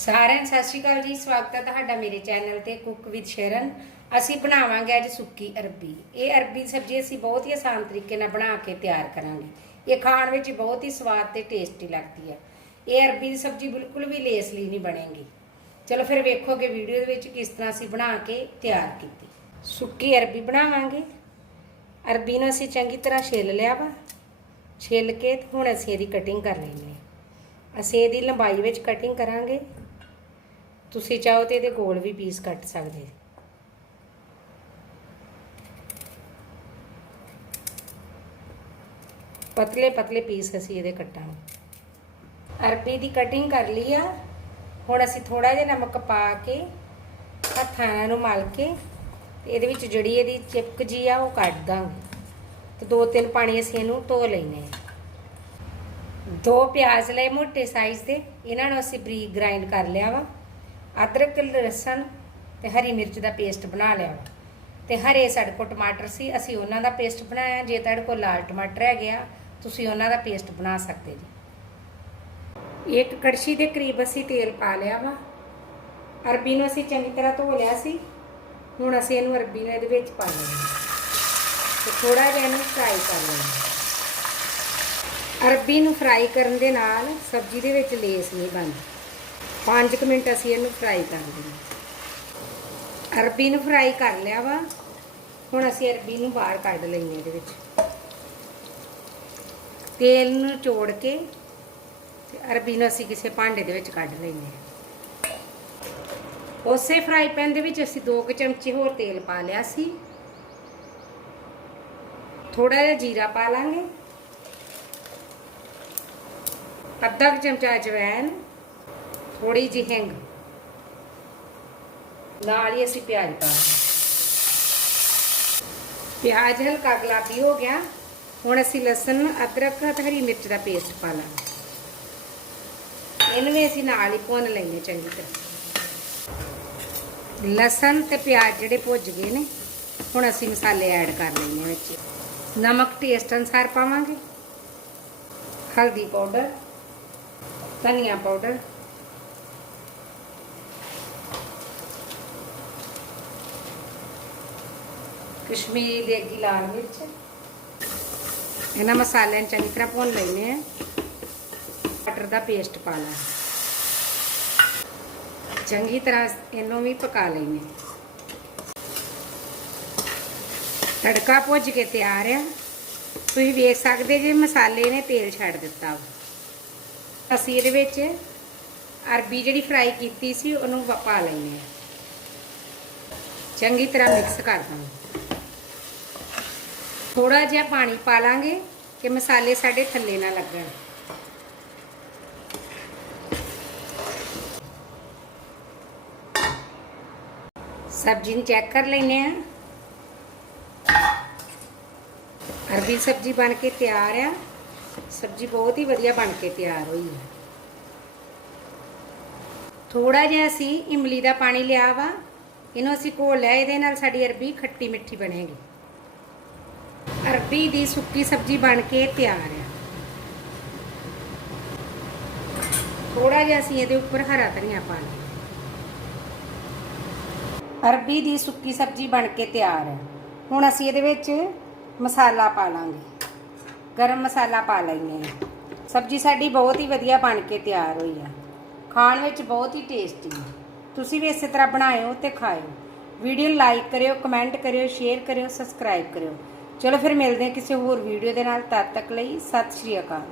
ਸਾਰਿਆਂ ਨੂੰ ਸਤਿ ਸ਼੍ਰੀ ਅਕਾਲ ਜੀ। ਸਵਾਗਤ ਹੈ ਤੁਹਾਡਾ ਮੇਰੇ ਚੈਨਲ ਤੇ ਕੁੱਕ ਵਿਦ ਸ਼ਰਨ। ਅਸੀਂ ਬਣਾਵਾਂਗੇ ਅੱਜ ਸੁੱਕੀ ਅਰਬੀ। ਇਹ ਅਰਬੀ ਦੀ ਸਬਜ਼ੀ ਅਸੀਂ ਬਹੁਤ ਹੀ ਆਸਾਨ ਤਰੀਕੇ ਨਾਲ ਬਣਾ ਕੇ ਤਿਆਰ ਕਰਾਂਗੇ। ਇਹ ਖਾਣ ਵਿੱਚ ਬਹੁਤ ਹੀ ਸਵਾਦ ਤੇ ਟੇਸਟੀ ਲੱਗਦੀ ਹੈ। ਇਹ ਅਰਬੀ ਦੀ ਸਬਜ਼ੀ ਬਿਲਕੁਲ ਵੀ ਲੇਸਲੀ ਨਹੀਂ ਬਣੇਗੀ। ਚਲੋ ਫਿਰ ਵੇਖੋਗੇ ਵੀਡੀਓ ਦੇ ਵਿੱਚ ਕਿਸ ਤਰ੍ਹਾਂ ਅਸੀਂ ਬਣਾ ਕੇ ਤਿਆਰ ਕੀਤੀ। ਸੁੱਕੀ ਅਰਬੀ ਬਣਾਵਾਂਗੇ। ਅਰਬੀ ਨੂੰ ਅਸੀਂ ਚੰਗੀ ਤਰ੍ਹਾਂ ਛਿੱਲ ਲਿਆ ਵਾ। ਛਿੱਲ ਕੇ ਤੇ ਹੁਣ ਅਸੀਂ ਇਹਦੀ ਕਟਿੰਗ ਕਰ ਲੈਣੀ ਹੈ। ਅਸੀਂ ਇਹਦੀ ਲੰਬਾਈ ਵਿੱਚ ਕਟਿੰਗ ਕਰਾਂਗੇ। ਤੁਸੀਂ ਚਾਹੋ ਤੇ ਇਹਦੇ ਗੋਲ ਵੀ ਪੀਸ ਕੱਟ ਸਕਦੇ ਪਤਲੇ ਪਤਲੇ ਪੀਸ ਅਸੀਂ ਇਹਦੇ ਕੱਟਾਂਗੇ। ਅਰਬੀ ਦੀ ਕਟਿੰਗ ਕਰ ਲਈ ਆ। ਹੁਣ ਅਸੀਂ ਥੋੜਾ ਜਿਹਾ ਨਮਕ ਪਾ ਕੇ ਹੱਥਾਂ ਨੂੰ ਮਲ ਕੇ ਤੇ ਇਹਦੇ ਵਿੱਚ ਜਿਹੜੀ ਇਹਦੀ ਚਿਪਕ ਜੀ ਆ ਉਹ ਕੱਢ ਦਾਂਗੇ। ਤੇ ਦੋ ਤਿੰਨ ਪਾਣੀ ਅਸੀਂ ਇਹਨੂੰ ਧੋ ਲੈਨੇ ਆ। ਦੋ ਪਿਆਜ਼ ਲਏ ਮੋਟੇ ਸਾਈਜ਼ ਦੇ। ਇਹਨਾਂ ਨੂੰ ਅਸੀਂ ਬਰੀਕ ਗ੍ਰਾਈਂਡ ਕਰ ਲਿਆ ਵਾ। ਅਦਰਕ, ਲਸਣ ਤੇ ਹਰੀ ਮਿਰਚ ਦਾ ਪੇਸਟ ਬਣਾ ਲਿਆ। ਵਾ ਤੇ ਹਰੇ ਸਾਡੇ ਕੋਲ ਟਮਾਟਰ ਸੀ, ਅਸੀਂ ਉਹਨਾਂ ਦਾ ਪੇਸਟ ਬਣਾਇਆ। ਜੇ ਤੁਹਾਡੇ ਕੋਲ ਲਾਲ ਟਮਾਟਰ ਹੈਗੇ ਆ, ਤੁਸੀਂ ਉਹਨਾਂ ਦਾ ਪੇਸਟ ਬਣਾ ਸਕਦੇ ਜੀ। ਇੱਕ ਕੜਛੀ ਦੇ ਕਰੀਬ ਅਸੀਂ ਤੇਲ ਪਾ ਲਿਆ ਵਾ। ਅਰਬੀ ਨੂੰ ਅਸੀਂ ਚੰਗੀ ਤਰ੍ਹਾਂ ਧੋ ਲਿਆ ਸੀ। ਹੁਣ ਅਸੀਂ ਇਹਨੂੰ ਅਰਬੀ ਨੂੰ ਇਹਦੇ ਵਿੱਚ ਪਾ ਲੈਣਾ। ਤੇ ਥੋੜਾ ਜਿਹਾ ਇਹਨੂੰ ਫਰਾਈ ਕਰ ਲੈਣਾ। ਅਰਬੀ ਨੂੰ ਫਰਾਈ ਕਰਨ ਦੇ ਨਾਲ ਸਬਜ਼ੀ ਦੇ ਵਿੱਚ ਲੇਸ ਨਹੀਂ ਬਣਦੀ। 5 ਮਿੰਟ ਅਸੀਂ ਇਹਨੂੰ ਫਰਾਈ ਕਰ ਦੇਣਾ ਅਰਬੀ ਨੂੰ ਫਰਾਈ ਕਰ ਲਿਆ ਵਾ। ਹੁਣ ਅਸੀਂ ਅਰਬੀ ਨੂੰ ਬਾਹਰ ਕੱਢ ਲੈਣੀ ਇਹਦੇ ਵਿੱਚ। ਤੇਲ ਨੂੰ ਚੋੜ ਕੇ ਤੇ ਅਰਬੀ ਨੂੰ ਅਸੀਂ ਕਿਸੇ ਭਾਂਡੇ ਦੇ ਵਿੱਚ ਕੱਢ ਲਈਏ। ਉਸੇ ਫਰਾਈ ਪੈਨ ਦੇ ਵਿੱਚ ਅਸੀਂ 2 ਕੁ ਚਮਚੇ ਹੋਰ ਤੇਲ ਪਾ ਲਿਆ ਸੀ। ਥੋੜਾ ਜਿਹਾ ਜੀਰਾ ਪਾ ਲਾਂਗੇ। ਅੱਧਾ ਕੁ ਚਮਚਾ ਅਜਵਾਇਣ ਥੋੜੀ ਜਿਹੀ ਹਿੰਗ। ਨਾਲ ਹੀ ਅਸੀਂ ਪਿਆਜ਼ ਪਾ ਦਾਂਗੇ ਪਿਆਜ਼ ਹਲਕਾ ਗੁਲਾਬੀ ਹੋ ਗਿਆ। ਹੁਣ ਅਸੀਂ ਲਸਣ, ਅਦਰਕ ਤੇ ਹਰੀ ਮਿਰਚ ਦਾ ਪੇਸਟ ਪਾ ਲਾਂਗੇ। ਇਹਨੂੰ ਵੀ ਅਸੀਂ ਨਾਲ ਹੀ ਭੁੰਨ ਲੈਣੇ ਚੰਗੀ ਤਰ੍ਹਾਂ। ਲਸਣ ਤੇ ਪਿਆਜ਼ ਜਿਹੜੇ ਭੁੱਜ ਗਏ ਨੇ, ਹੁਣ ਅਸੀਂ ਮਸਾਲੇ ਐਡ ਕਰ ਲੈਣੇ ਵਿੱਚ। ਨਮਕ ਟੇਸਟ ਅਨਸਾਰ ਪਾਵਾਂਗੇ। ਹਲਦੀ ਪਾਊਡਰ, ਧਨੀਆ ਪਾਊਡਰ ਕਸ਼ਮੀਰੀ ਦੇਗੀ ਲਾਲ ਮਿਰਚ। ਇਹਨਾਂ ਮਸਾਲਿਆਂ ਨੂੰ ਚੰਗੀ ਤਰ੍ਹਾਂ ਭੁੰਨ ਲੈਣੇ ਆ ਮਟਰ ਦਾ ਪੇਸਟ ਪਾ ਲਾ। ਚੰਗੀ ਤਰ੍ਹਾਂ ਇਹਨੂੰ ਵੀ ਪਕਾ ਲੈਣੇ ਤੜਕਾ ਭੁੱਜ ਕੇ ਤਿਆਰ ਆ। ਤੁਸੀਂ ਵੇਖ ਸਕਦੇ ਜੇ ਮਸਾਲੇ ਨੇ ਤੇਲ ਛੱਡ ਦਿੱਤਾ ਅਸੀਂ ਇਹਦੇ ਵਿੱਚ ਅਰਬੀ ਜਿਹੜੀ ਫਰਾਈ ਕੀਤੀ ਸੀ, ਉਹਨੂੰ ਪਾ ਲੈਣੇ ਆ ਚੰਗੀ ਤਰ੍ਹਾਂ ਮਿਕਸ ਕਰ ਦਾਂਗੇ ਥੋੜਾ ਜਿਹਾ ਪਾਣੀ ਪਾ ਲਾਂਗੇ ਕਿ ਮਸਾਲੇ ਸਾਡੇ ਥੱਲੇ ਨਾ ਲੱਗਣ। ਸਬਜ਼ੀ ਨੂੰ ਚੈੱਕ ਕਰ ਲੈਨੇ ਆ ਅਰਬੀ ਸਬਜ਼ੀ ਬਣ ਕੇ ਤਿਆਰ ਆ। ਸਬਜ਼ੀ ਬਹੁਤ ਹੀ ਵਧੀਆ ਬਣ ਕੇ ਤਿਆਰ ਹੋਈ ਹੈ ਥੋੜਾ ਜਿਹਾ ਅਸੀਂ ਇਮਲੀ ਦਾ ਪਾਣੀ ਲਿਆ ਵਾ। ਇਹਨੂੰ ਅਸੀਂ ਘੋਲ ਲਿਆ, ਇਹਦੇ ਨਾਲ ਸਾਡੀ ਅਰਬੀ ਖੱਟੀ ਮਿੱਠੀ ਬਣੇਗੀ। ਅਰਬੀ ਦੀ ਸੁੱਕੀ ਸਬਜ਼ੀ ਬਣ ਕੇ ਤਿਆਰ ਆ ਥੋੜਾ ਜਿਹਾ ਅਸੀਂ ਇਹਦੇ ਉੱਪਰ ਹਰਾ ਧਨੀਆ ਪਾ ਲਿਆ ਅਰਬੀ ਦੀ ਸੁੱਕੀ ਸਬਜ਼ੀ ਬਣ ਕੇ ਤਿਆਰ ਹੈ। ਹੁਣ ਅਸੀਂ ਇਹਦੇ ਵਿੱਚ ਮਸਾਲਾ ਪਾ ਲਾਂਗੇ। ਗਰਮ ਮਸਾਲਾ ਪਾ ਲੈਂਦੇ ਹਾਂ। ਸਬਜ਼ੀ ਸਾਡੀ ਬਹੁਤ ਹੀ ਵਧੀਆ ਬਣ ਕੇ ਤਿਆਰ ਹੋਈ ਆ ਖਾਣ ਵਿੱਚ ਬਹੁਤ ਹੀ ਟੇਸਟੀ ਹੈ। ਤੁਸੀਂ ਵੀ ਇਸੇ ਤਰ੍ਹਾਂ ਬਣਾਇਓ ਤੇ ਖਾਇਓ। ਵੀਡੀਓ ਲਾਈਕ ਕਰਿਓ, ਕਮੈਂਟ ਕਰਿਓ, ਸ਼ੇਅਰ ਕਰਿਓ, ਸਬਸਕ੍ਰਾਈਬ ਕਰਿਓ। ਚਲੋ ਫਿਰ ਮਿਲਦੇ ਹਾਂ ਕਿਸੇ ਹੋਰ ਵੀਡੀਓ ਦੇ ਨਾਲ, ਤਦ ਤੱਕ ਲਈ ਸਤਿ ਸ਼੍ਰੀ ਅਕਾਲ।